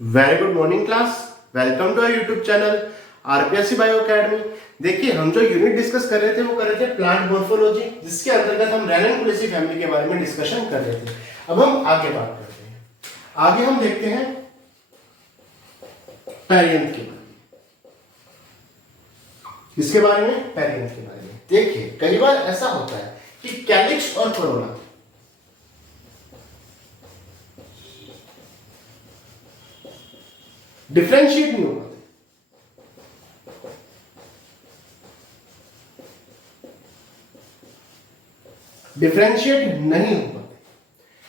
Very good morning class. Welcome to our YouTube channel RPSC bio academy. देखिए, हम जो unit discuss कर रहे थे वो कर रहे थे प्लांट मॉर्फोलॉजी, जिसके अंतर्गत हम रैननकुलेसी फैमिली के बारे में डिस्कशन कर रहे थे। अब हम आगे बात करते हैं। आगे हम देखते हैं पेरियंथ के बारे में। इसके बारे में पेरियंथ के बारे में देखिए, कई बार ऐसा होता है कि कैलिक्स और कोरोना डिफरेंशिएट नहीं हो पाते। डिफरेंशिएट नहीं हो पाते,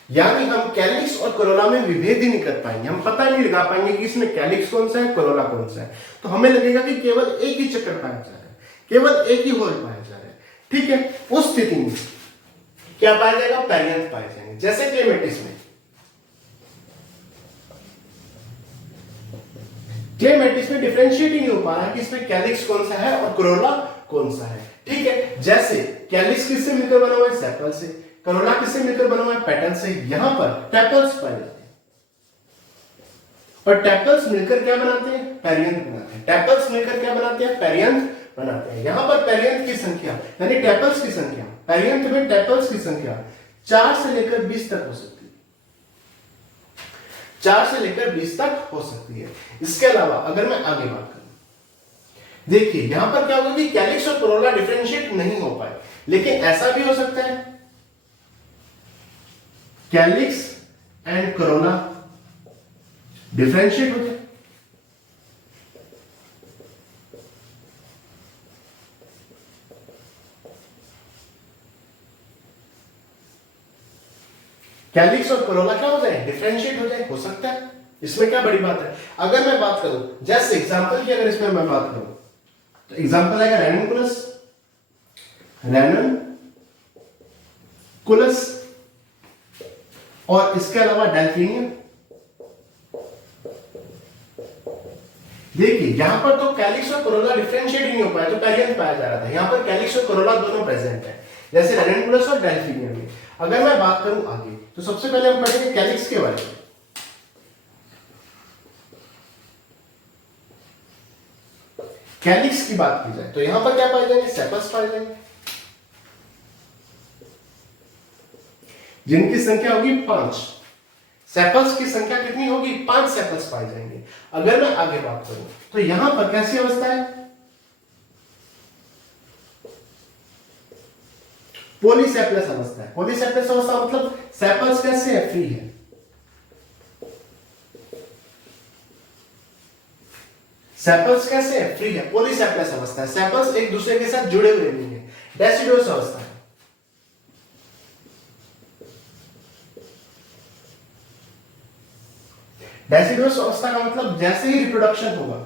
यानी हम कैलिक्स और कोरोला में विभेद ही नहीं कर पाएंगे। हम पता नहीं लगा पाएंगे कि इसमें कैलिक्स कौन सा है, कोरोला कौन सा है। तो हमें लगेगा कि केवल एक ही चक्कर पाया जा रहा है, केवल एक ही होल पाया जा रहा है। ठीक है, उस स्थिति में क्या पाया जाएगा? पेरियंथ पाए जाएंगे। जैसे क्लेमेटिस में, क्लेमेटिस में डिफरेंशिएट ही नहीं हो पा रहा है कि इसमें कैलिक्स कौन सा है और कोरोला कौन सा है। ठीक है, जैसे कैलिक्स किससे मिलकर बना हुआ है? सेपल से। कोरोला किससे मिलकर बना हुआ है? पेटल से। यहां पर टेपल्स पाए जाते हैं और टेपल्स मिलकर क्या बनाते हैं? पेरियंथ बनाते हैं। टेपल्स मिलकर क्या बनाते हैं? पेरियंथ बनाते हैं। यहां पर पेरियंथ की संख्या यानी टेपल्स की संख्या, पेरियंथ में टेपल्स की संख्या 4 से लेकर 20 तक हो सकती है। 4 से लेकर 20 तक हो सकती है। इसके अलावा अगर मैं आगे बात करूं, देखिए यहां पर क्या होगा कि कैलिक्स और कोरोला डिफरेंशिएट नहीं हो पाए, लेकिन ऐसा भी हो सकता है कैलिक्स एंड कोरोला डिफरेंशिएट हो जाए। कैलिक्स और कोरोला क्या हो जाए? डिफरेंशिएट हो जाए। हो सकता है, इसमें क्या बड़ी बात है। अगर मैं बात करूं, जैसे एग्जांपल की अगर इसमें मैं बात करूं तो एग्जांपल आएगा रैननकुलस, रैननकुलस और इसके अलावा डेल्फिनियम। देखिए यहां पर तो कैलिक्स और कोरोला डिफरेंशिएट ही नहीं हो पाया, तो पेरियंथ पाया जा रहा था। यहां पर कैलिक्स और कोरोला दोनों प्रेजेंट है, जैसे रैननकुलस और डेल्फिनियम में। अगर मैं बात करूं आगे, तो सबसे पहले हम पढ़ेंगे कैलिक्स के बारे में। कैलिक्स की बात की जाए तो यहां पर क्या पाए जाएंगे? सेपल्स पाए जाएंगे, जिनकी संख्या होगी 5। सेपल्स की संख्या कितनी होगी? 5 सेपल्स पाए जाएंगे। अगर मैं आगे बात करूं तो यहां पर कैसी अवस्था है? पॉलीसेपलस अवस्था है। पॉलीसेपलस अवस्था मतलब सेपल्स कैसे है? फ्री है। सेपल्स कैसे है? फ्री है। पॉलीसेपलस अवस्था है। सेपल्स एक दूसरे के साथ जुड़े हुए नहीं है। डेसिडुअस अवस्था है। डेसिडुअस अवस्था का मतलब जैसे ही रिप्रोडक्शन होगा,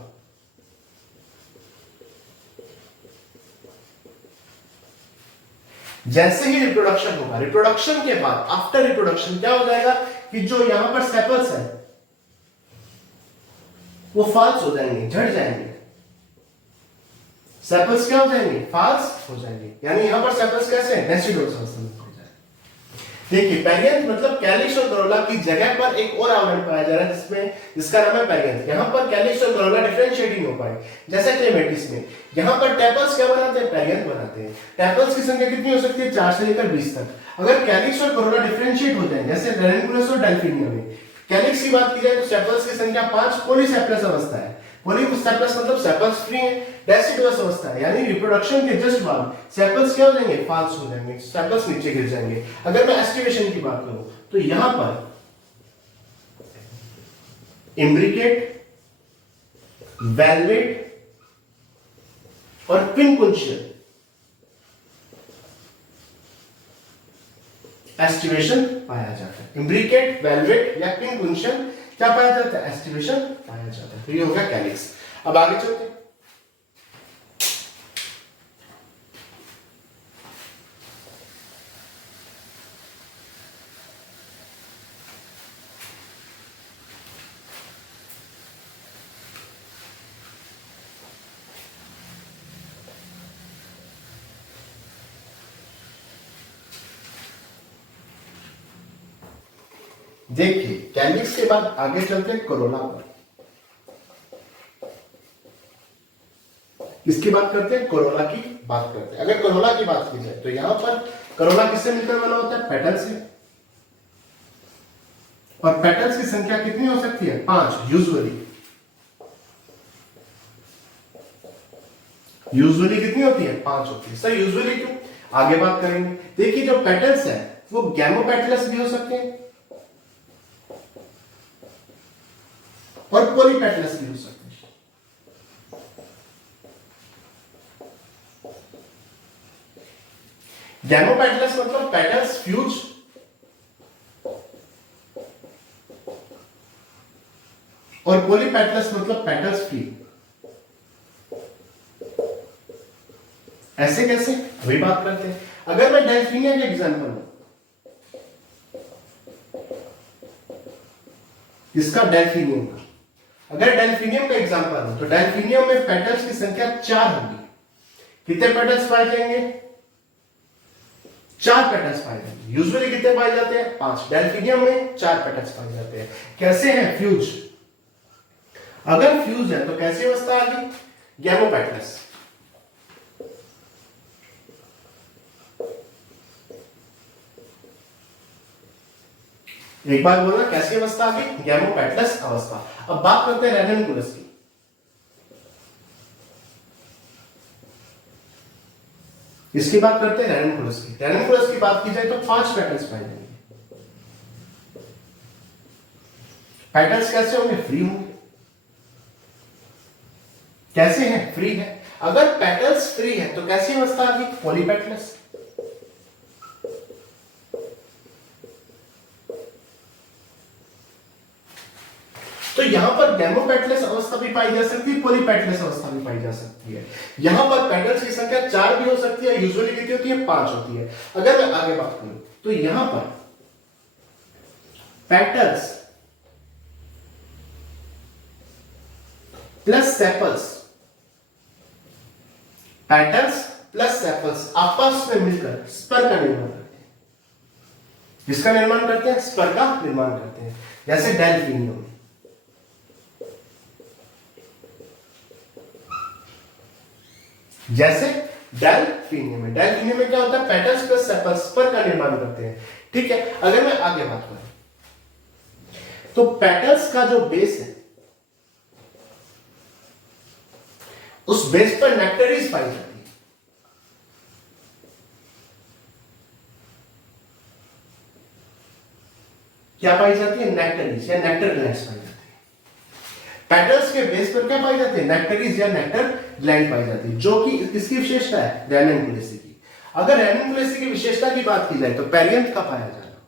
जैसे ही रिप्रोडक्शन होगा, रिप्रोडक्शन के बाद आफ्टर रिप्रोडक्शन क्या हो जाएगा कि जो यहां पर सेपल्स है वो फॉल्स हो जाएंगे, झड़ जाएंगे। सेपल्स क्या हो जाएंगे? फॉल्स हो जाएंगे। यानी यहां पर सेपल्स कैसे हैं? डेसिडुअस अवस्था में हो जाएंगे। देखिए, पेरियंथ मतलब कैलिक्स और कोरोला की जगह पर एक और आवरण पाया जा रहा है जिसका नाम है पेरियंथ। यहां पर कैलिक्स और कोरोला डिफरेंशिएट नहीं हो पाए, जैसे क्लेमेटिस में। यहां पर टेपल्स क्या बनाते हैं? पेरियंथ बनाते हैं। टेपल्स की संख्या कितनी हो सकती है? 4 से लेकर 20 तक। अगर कैलिक्स और कोरोला डिफरेंशिएट हो जाए, जैसे रैननकुलस और डेल्फिनियम में, कैलिक्स की बात की जाए तो सेपल्स की संख्या 5। पॉलीसेपलस अवस्था है। पॉलीसेपलस मतलब सेपल्स फ्री है। डेसिडुअस अवस्था है, यानी रिप्रोडक्शन के जस्ट बाद सेपल्स क्या हो जाएंगे? फॉल्स हो जाएंगे, सेपल्स नीचे गिर जाएंगे। अगर मैं एस्टिवेशन की बात करूं तो यहां पर इम्ब्रिकेट, वेलवेट और पिनकुंशियल एस्टिवेशन पाया जाता है। इम्ब्रिकेट, वेलवेट या पिनकुंशियल क्या पाया जाता है? एस्टिवेशन पाया जाता है। तो ये हो गया कैलिक्स। अब आगे चलते हैं। देखिए, कैलिक्स के बाद आगे चलते हैं कोरोला पर। इसकी बात करते हैं, कोरोला की बात करते हैं। अगर कोरोला की बात की जाए तो यहां पर कोरोला किससे मिलकर बना होता है? पेटल से। और पेटल्स की संख्या कितनी हो सकती है? 5 यूजुअली। यूजुअली कितनी होती है? 5 होती है। सर यूजुअली क्यों? आगे बात करेंगे। देखिए जो पेटल्स है वो गैमोपेटलस भी हो सकते हैं और पॉलीपेटलस भी हो सकते हैं। गैमोपेटलस मतलब पेटल्स फ्यूज और पॉलीपेटलस मतलब पेटल्स फ्री। ऐसे कैसे? वही बात करते हैं। अगर मैं डेल्फिनिया के एग्जांपल लूं, इसका डेल्फिनियम का, अगर डेल्फिनियम का एग्जांपल हो तो डेल्फिनियम में पेटल्स की संख्या 4 होगी। कितने पेटल्स पाए जाएंगे? 4 पेटल्स पाए जाएंगे। यूजुअली कितने पाए जाते हैं? 5। डेल्फिनियम में 4 पेटल्स पाए जाते हैं। कैसे हैं? फ्यूज। अगर फ्यूज है तो कैसी अवस्था आ गई? गैमोपेटलस। एक बार बोलना, कैसी अवस्था आ गई? गैमोपेटलस अवस्था। अब बात करते हैं रेननकुलस की। इसकी बात करते हैं रेननकुलस की। रेननकुलस की बात की जाए तो 5 पेटल्स पाए जाएंगे। पेटल्स कैसे होंगे? फ्री होंगे। कैसे हैं? फ्री है। अगर पेटल्स फ्री है तो कैसी अवस्था आ गई? पॉलीपेटलस। तो यहां पर गैमोपेटलस अवस्था भी पाई जा सकती है, पॉलीपेटलस अवस्था भी पाई जा सकती है। यहां पर पेटल्स की संख्या 4 भी हो सकती है, यूजुअली कितनी होती है? 5 होती है। अगर मैं आगे बात करूं तो यहां पर petals plus sepals, petals plus sepals आपस में मिलकर स्पर का निर्माण करते हैं। किसका निर्माण करते हैं? स्पर का निर्माण करते हैं। जैसे डेल्फिनियम में, जैसे डेल्फिनियम में, डेल्फिनियम में क्या होता है? पेटल्स प्लस सेपल्स स्पर का निर्माण करते हैं। ठीक है। अगर मैं आगे बात करूं तो पेटल्स का जो बेस है उस बेस पर नेक्टरीज पाई जाती है। क्या पाई जाती है? नेक्टरीज या नेक्टर ग्लैंड्स पाई जाती है। पेटल्स के बेस पर क्या पाई जाती है? नेक्टरीज या नेक्टर ग्लैंड पाई जाती है, जो कि किसकी विशेषता है? रेननकुलेसी की। अगर रेननकुलेसी की विशेषता की बात की जाए तो पेरियंथ का पाया जाना,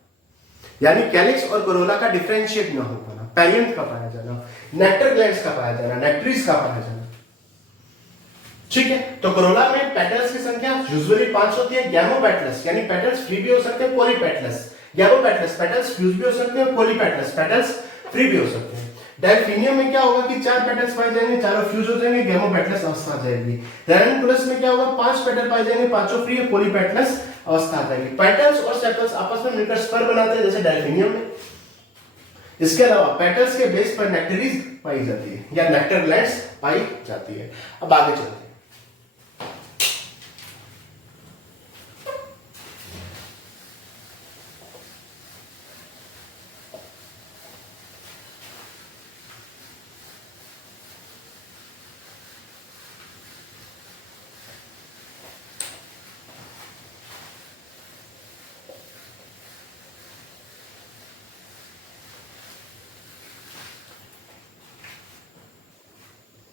यानी कैलिक्स और कोरोला का डिफरेंशिएट ना हो पाना, पेरियंथ का पाया जाना, नेक्टर ग्लैंड्स का पाया जाना, नेक्टरीज का पाया जाना। ठीक है। तो कोरोला में पेटल्स की संख्या यूजुअली 5 होती है। गैमोपेटलस यानी पेटल्स फ्री भी हो सकते हैं, पॉलीपेटलस, गैमोपेटलस पेटल्स फ्यूज भी हो सकते हैं, पॉलीपेटलस पेटल्स फ्री भी हो सकते हैं। डेल्फिनियम में क्या होगा कि 4 पेटल्स पाए जाएंगे, चारों फ्यूज हो जाएंगे, गैमोपेटलस अवस्था आ जाएगी। रेननकुलस में क्या होगा? 5 पेटल पाए जाएंगे, पांचों फ्री, पॉलीपेटलस अवस्था आ जाएगी। पेटल्स और सेपल्स आपस में मिलकर स्पर बनाते हैं, जैसे डेल्फिनियम में। इसके अलावा पेटल्स के बेस पर नेक्टरीज पाई जाती है या नेक्टर ग्लैंड्स पाई जाती है। अब आगे चलते हैं।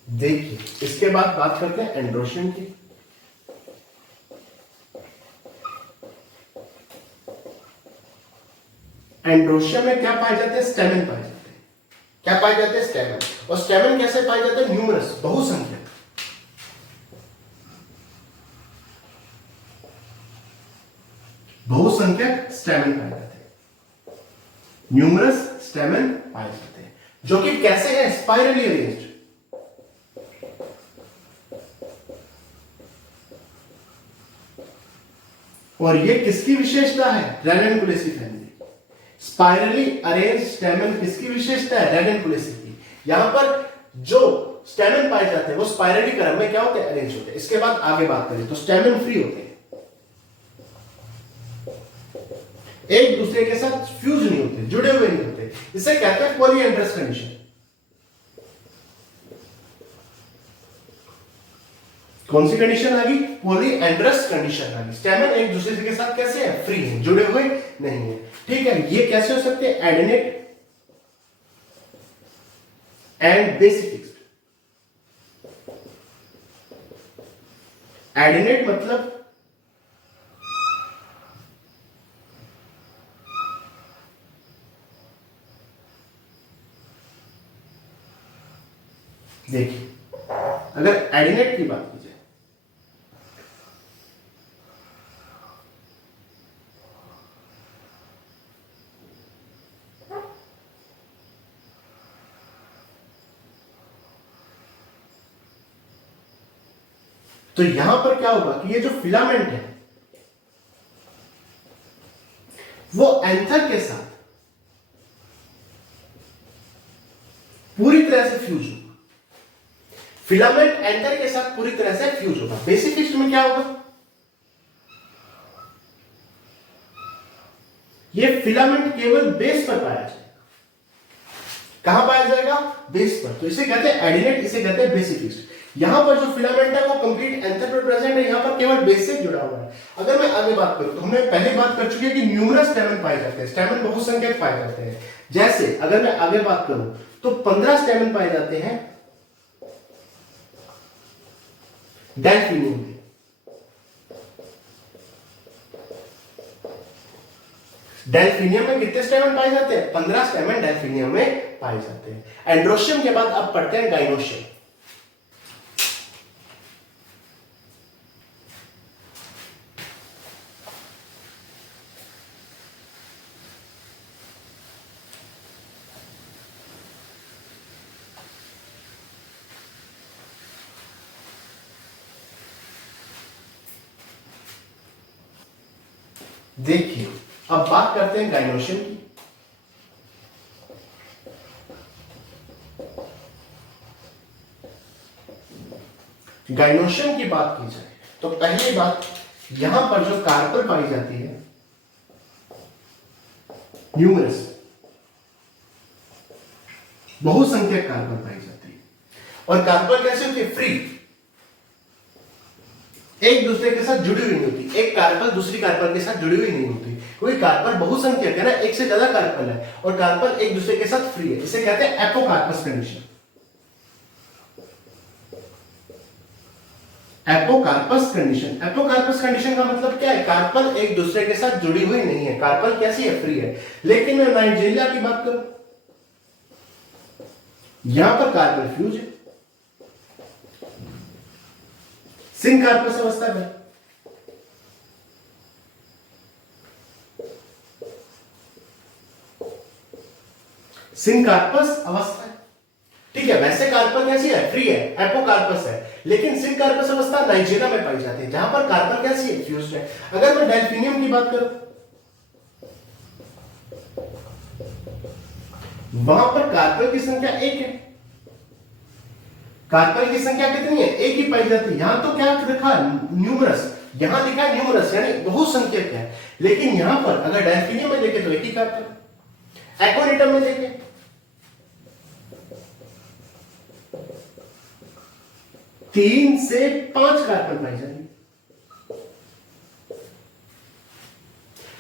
देखिए इसके बाद बात करते हैं एंड्रोशियम की। एंड्रोशियम में क्या पाए जाते हैं? स्टेमन पाए जाते हैं। क्या पाए जाते हैं? स्टेमन। और स्टेमन कैसे पाए जाते हैं? न्यूमरस, बहुसंख्यक। बहुसंख्यक स्टेमन पाए जाते हैं, न्यूमरस स्टेमन पाए जाते हैं, जो कि कैसे है? Spirally arranged. और ये किसकी विशेषता है? रेननकुलेसी फैमिली। स्पाइरली अरेंज स्टेमन किसकी विशेषता है? रेननकुलेसी की। यहां पर जो स्टेमन पाए जाते हैं वो स्पाइरली क्रम में क्या होते हैं, अरेंज होते हैं। इसके बाद आगे बात करें तो स्टेमन फ्री होते हैं, एक दूसरे के साथ फ्यूज नहीं होते, जुड़े हुए नहीं होते, इसे कहते हैं पॉलीएंड्रस कंडीशन। कौन सी कंडीशन आ गई, पॉलीएंड्रस कंडीशन आ गई। स्टेमन एक दूसरे के साथ कैसे है, फ्री है, जुड़े हुए नहीं है। ठीक है, ये कैसे हो सकते हैं, एडेनेट एंड बेसिफिक्स्ड। एडेनेट मतलब देखिए, अगर एडेनेट की बात की जाए तो यहां पर क्या होगा कि ये जो फिलामेंट है वो एंथर के साथ पूरी तरह से फ्यूज होगा। फिलामेंट एंथर के साथ पूरी तरह से फ्यूज होगा। बेसिफिक्स्ड में क्या होगा, ये फिलामेंट केवल बेस पर पाया जाएगा। कहां पाया जाएगा, बेस पर, तो इसे कहते हैं एडिनेट, इसे कहते हैं बेसिफिक्स्ड। यहां पर जो फिलामेंट है वो कंप्लीट एंथर पर प्रेजेंट है, यहां पर केवल बेस से जुड़ा हुआ है। अगर मैं आगे बात करूं तो हमने पहले बात कर चुके हैं कि न्यूमरस स्टेमन पाए जाते हैं, स्टेमन बहुसंख्यक पाए जाते हैं। जैसे अगर मैं आगे बात करूं तो 15 स्टेमन पाए जाते हैं डेल्फिनियम में। डेल्फिनियम में कितने स्टेमन पाए जाते हैं, 15 स्टेमन डेल्फिनियम में पाए जाते हैं। एंड्रोशियम के बाद अब पढ़ते हैं गाइनोशियम। देखिए, अब बात करते हैं गाइनोशियम की। गाइनोशियम की बात की जाए तो पहली बात, यहां पर जो कार्पल पाई जाती है न्यूमरस, बहुसंख्यक कार्पल पाई जाती है। और कार्पल कैसे होती है, फ्री, एक दूसरे के साथ जुड़ी हुई नहीं होती। एक कार्पल दूसरी कार्पल के साथ जुड़ी हुई नहीं होती, क्योंकि कार्पल बहुसंख्यक है ना, एक से ज्यादा कार्पल है और कार्पल एक दूसरे के साथ फ्री है। इसे कहते हैं apocarpous condition. Apocarpous condition, apocarpous condition का मतलब क्या है, कार्पल एक दूसरे के साथ जुड़ी हुई नहीं है, कार्पल कैसी है, फ्री है। लेकिन मैं नाइजीरिया की बात करूं, यहां पर कार्पल फ्यूज है, सिंकार्पस अवस्था में। सिंकार्पस अवस्था है, ठीक है। वैसे कार्पल कैसी है, फ्री है, एपोकार्पस है। लेकिन सिंकार्पस अवस्था नाइजीरिया में पाई जाती है, जहां पर कार्पल कैसी है, फ्यूज्ड है। अगर मैं डेल्फिनियम की बात करूं, वहां पर कार्पल की संख्या एक है, कार्पल की संख्या कितनी है, एक ही पाई जाती है। यहां तो क्या लिखा है, न्यूमरस, यहां लिखा है न्यूमरस यानी बहुसंख्यक है। लेकिन यहां पर अगर डेल्फिनियम में देखें तो एक ही कार्पल, एक्वानिटम में देखें 3 से 5 कार्पल पाई जाएंगे।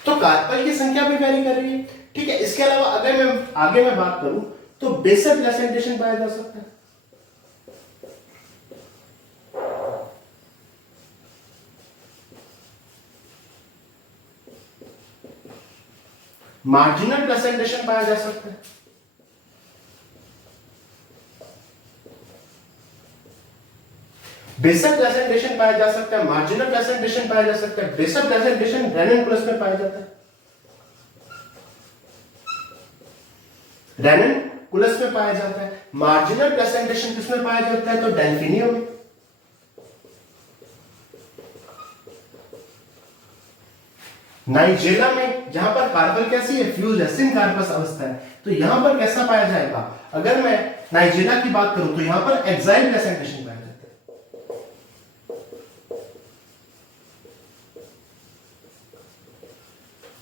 तो कार्पल की संख्या भी वेरी कर रही है, ठीक है। इसके अलावा अगर मैं आगे में बात करूं तो बेसल प्लेसेंटेशन पाया जा सकता है। मार्जिनल प्लेसेंटेशन पाया जा सकता है, बेसल प्लेसेंटेशन पाया जा सकता है, मार्जिनल प्लेसेंटेशन पाया जा सकता है। बेसल प्लेसेंटेशन रेननकुलस में पाया जाता है, रेननकुलस में पाया जाता है। मार्जिनल प्लेसेंटेशन किसमें पाया जाता है, तो डेल्फिनियम में। नाइजीरिया में जहां पर कार्पल कैसी है, फ्यूज है, सिंकार्पस अवस्था है, तो यहां पर कैसा पाया जाएगा? अगर मैं नाइजीरिया की बात करूं तो यहां पर एक्साइल प्रेजेंटेशन पाया जाता है।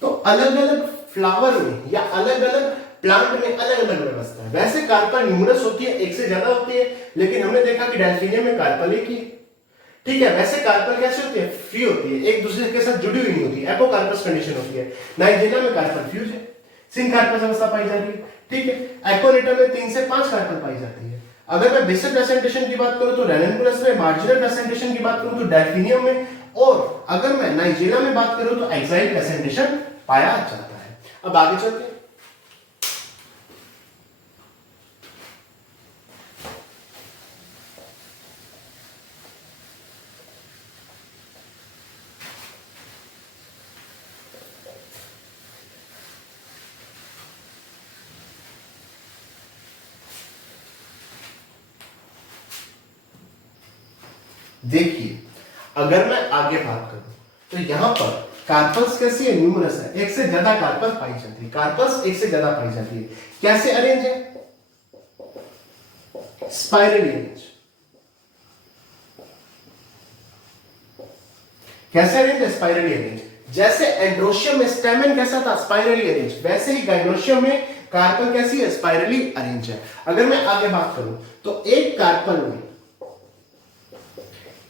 तो अलग अलग फ्लावर में या अलग अलग प्लांट में अलग अलग व्यवस्था है। वैसे कार्पल न्यूमरस होती है, एक से ज्यादा होती है, लेकिन हमने देखा कि डेल्फिनियम में कार्पल एक ही है। ठीक है, वैसे कार्पल कैसे होती है? फ्री होती है, एक दूसरे के साथ जुड़ी हुई नहीं होती, एपोकार्पस कंडीशन होती है। नाइजीरिया में कार्पल फ्यूज है, सिंकार्पस अवस्था पाई जा रही है। ठीक है, एक्वालेटर में 3 से 5 कार्पल पाई जाती है। अगर मैं बेसिक प्रेजेंटेशन की बात करूं तो रेननकुलस में, मार्जिनल प्रेजेंटेशन की बात करूं तो डेल्फिनियम में, और अगर मैं नाइजीरिया में बात करूं तो एक्साइल प्रेजेंटेशन पाया जाता है। अब आगे चलते हैं। देखिए, अगर मैं आगे बात करूं तो यहां पर कार्पल्स कैसी है? न्यूमरस है, एक से ज्यादा कार्पल पाई जाती है। कार्पल्स एक से ज्यादा पाई जाती है। कैसे अरेंज है? Spirally arrange. कैसे अरेंज है? Spirally arrange. जैसे एंड्रोशियम में स्टेमन कैसा था? स्पाइरली अरेंज, वैसे ही गाइनोशियम में कार्पल कैसी है? स्पाइरली अरेंज है। अगर मैं आगे बात करूं तो एक कार्पल में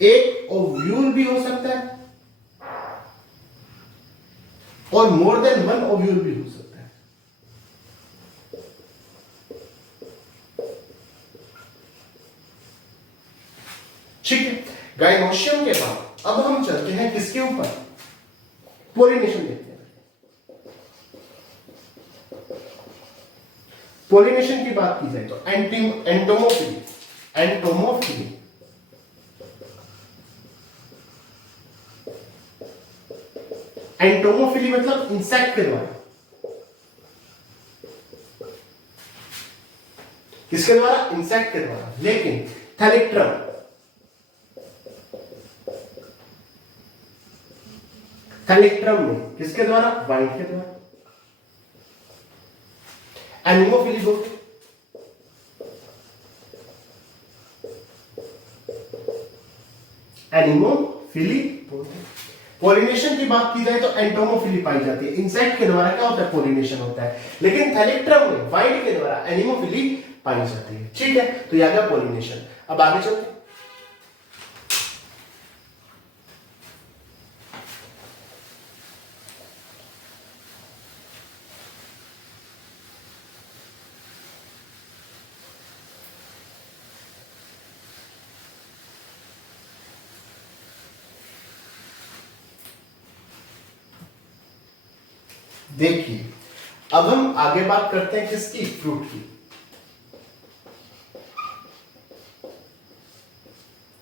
एक ओव्यूल भी हो सकता है और मोर देन वन ओव्यूल भी हो सकता है। ठीक है, गाइनोशियम के बाद अब हम चलते हैं किसके ऊपर? पोलिनेशन देखते हैं। पोलिनेशन की बात की जाए तो एंटोमोफिली, एंटोमोफिली एंटोमोफिली मतलब इंसेक्ट के द्वारा। किसके द्वारा? इंसेक्ट के द्वारा। लेकिन थैलेक्ट्रम, थैलेक्ट्रम में किसके द्वारा? वाइट के द्वारा। एनिमोफिली बोलते, एनिमोफिली बोलते। पोलिनेशन की बात की जाए तो एंटोमोफिली पाई जाती है, इंसेक्ट के द्वारा क्या होता है? पोलिनेशन होता है। लेकिन थैलेक्ट्रम में वाइट के द्वारा एनिमोफिली पाई जाती है। ठीक है, तो यह गया पोलिनेशन। अब आगे चलते हैं। देखिए, अब हम आगे बात करते हैं किसकी? फ्रूट की।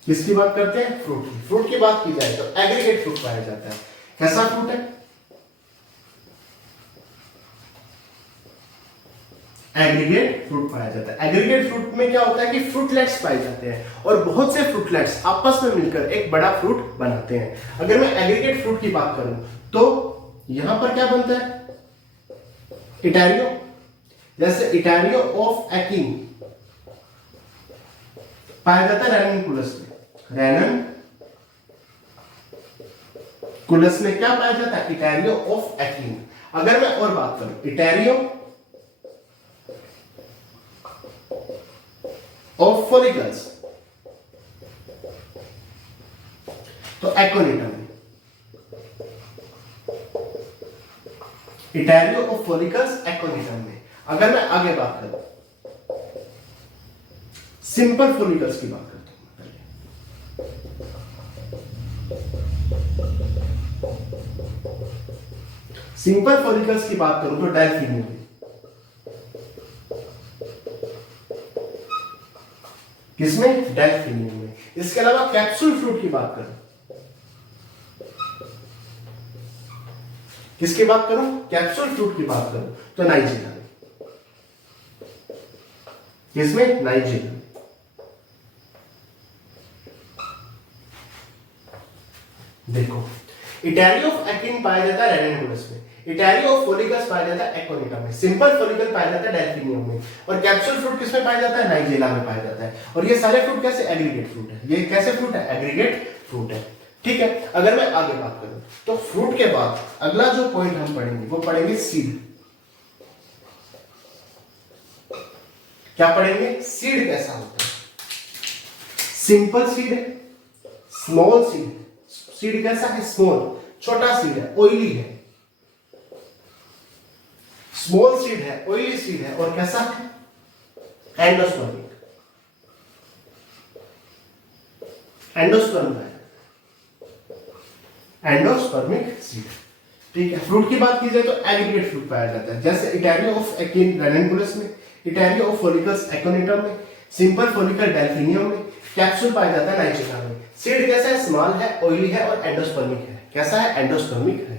किसकी बात करते हैं? फ्रूट की। फ्रूट की बात की जाए तो एग्रीगेट फ्रूट पाया जाता है। कैसा फ्रूट है? एग्रीगेट फ्रूट पाया जाता है। एग्रीगेट फ्रूट में क्या होता है कि फ्रूटलेट्स पाए जाते हैं और बहुत से फ्रूटलेट्स आपस में मिलकर एक बड़ा फ्रूट बनाते हैं। अगर मैं एग्रीगेट फ्रूट की बात करूं तो यहां पर क्या बनता है? इटारियो। जैसे इटारियो ऑफ एकिन पाया जाता है रेननकुलस में। रेननकुलस में क्या पाया जाता है? इटारियो ऑफ एकिन। अगर मैं और बात करूं इटारियो ऑफ फॉलिकल्स तो एकोनिटम में। इटारियो ऑफ फॉलिकल्स एकोनिटम में। अगर मैं आगे बात करूं सिंपल फॉलिकल्स की बात करता हूं, सिंपल फॉलिकल्स की बात करूं तो डेल्फिनियम में। किसमें? डेल्फिनियम में। इसके अलावा कैप्सूल फ्रूट की बात करूं, किसकी बात करूं? कैप्सूल फ्रूट की बात करूं तो नाइजीरिया में। किसमें? नाइजीरिया में। देखो, इटारियो ऑफ एकिन पाया जाता है रेननकुलस में। इटैरियो ऑफ फॉलिकल्स पाया जाता है एक्टिनिटम में, सिंपल फॉलिकल पाया जाता है डेल्फिनियम में, और कैप्सूल फ्रूट किसमें पाया जाता है? नाइजेला में पाया जाता है। और ये सारे फ्रूट कैसे? एग्रीगेट फ्रूट है। ये कैसे फ्रूट है? एग्रीगेट फ्रूट है। ठीक है, अगर मैं आगे बात करूं तो फ्रूट के बाद अगला जो पॉइंट हम पढ़ेंगे वो पढ़ेंगे सीड। क्या पढ़ेंगे? सीड कैसा होता है? सिंपल सीड है, स्मॉल सीड है। सीड कैसा है? स्मॉल, छोटा सीड है, ऑयली है। स्मॉल सीड है, ऑयली सीड है, और कैसा है? एंडोस्पर्मिक। एंडोस्पर्म है, एंडोस्पर्मिक सीड। ठीक है, फ्रूट की बात की जाए तो एग्रीगेट फ्रूट पाया जाता है, जैसे इटैरियो ऑफ एकिन रेनेंकुलस में, इटैरियो ऑफ फॉलिकल्स एक्टिनिटम में, सिंपल फॉलिकल डेल्फिनियम में, कैप्सूल पाया जाता है नाइजेला में। सीड कैसा है? स्मॉल है, ऑयली है और एंडोस्पर्मिक है। कैसा है? एंडोस्पर्मिक है।